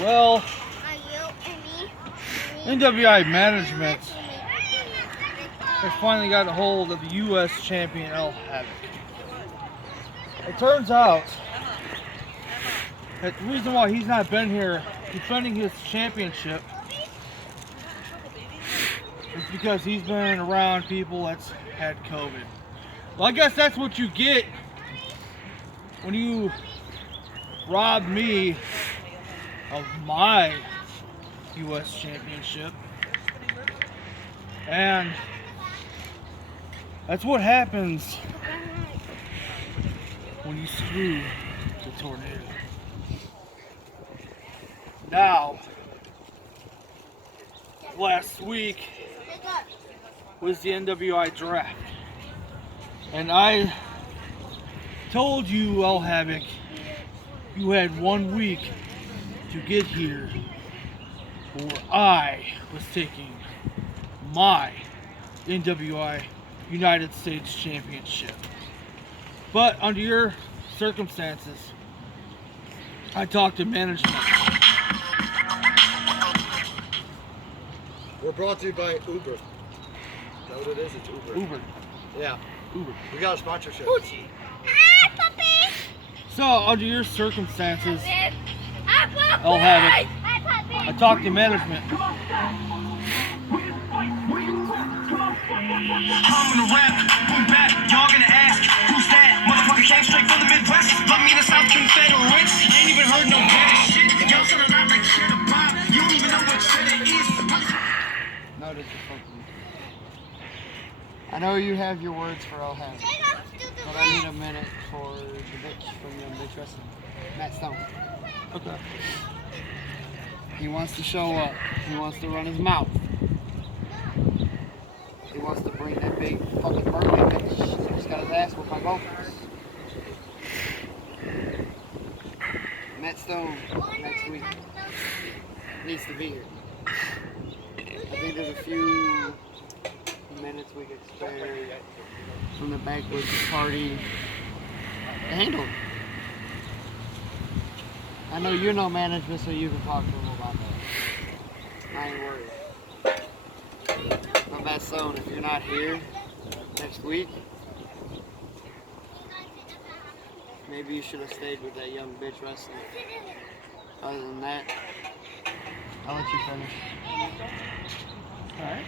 Well, NWI management has finally got a hold of the U.S. champion El Havik. It turns out that the reason why he's not been here defending his championship is because he's been around people that's had COVID. Well, I guess that's what you get when you rob me of my U.S. championship. And that's what happens when you screw the tornado. Now, last week was the NWI draft. And I told you, El Havik, you had 1 week to get here, or I was taking my NWI United States Championship. But under your circumstances, I talked to management. We're brought to you by Uber. Is that what it is? It's Uber. Uber. Yeah. Uber. We got a sponsorship. Hi, puppy. So under your circumstances, Hi, puppy. I'll have it. Hi, puppy. I talked to management. I'm gonna rap, boom back, y'all gonna ask, who's that? Motherfucker came straight from the Midwest, love me in the South Confederates. Ain't even heard no bad shit. Y'all sound a lot like shit about. You don't even know what shit it is. No disrespectful. I know you have your words for El Havik, but I need a minute for the bitch from Young Bitch Wrestling, Matt Stone. Okay. He wants to show up. He wants to run his mouth. He wants to bring that big fucking birthday bitch. He's got his ass with my vocals. Matt Stone next week needs to be here. I think there's a few minutes we could spare from the banquet party to handle it. I know you know management, so you can talk to them about that. I ain't worried. But Matt Stone, if you're not here next week, maybe you should have stayed with that young bitch wrestling. Other than that, I'll let you finish. Alright.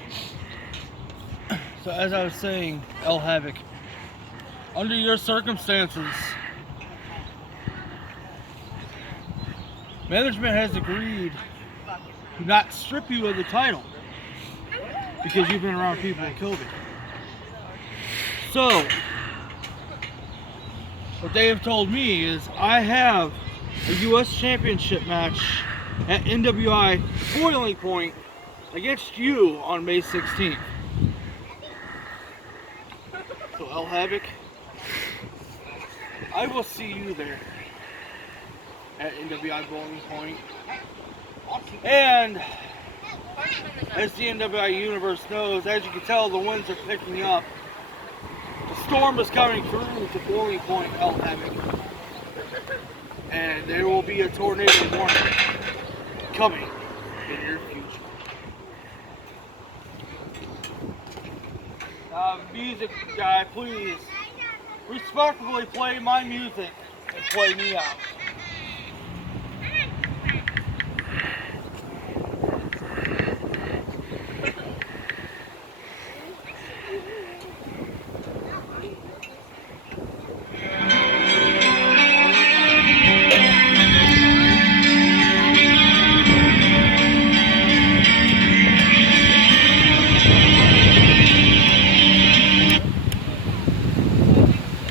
So as I was saying, El Havik, under your circumstances, management has agreed to not strip you of the title because you've been around people with COVID. So, what they have told me is I have a U.S. Championship match at NWI Boiling Point against you on May 16th. So El Havik, I will see you there at NWI Boiling Point. And as the NWI Universe knows, as you can tell, the winds are picking up. The storm is coming through to Boiling Point, El Havik. And there will be a tornado warning coming in your future. Music guy, please respectfully play my music and play me out.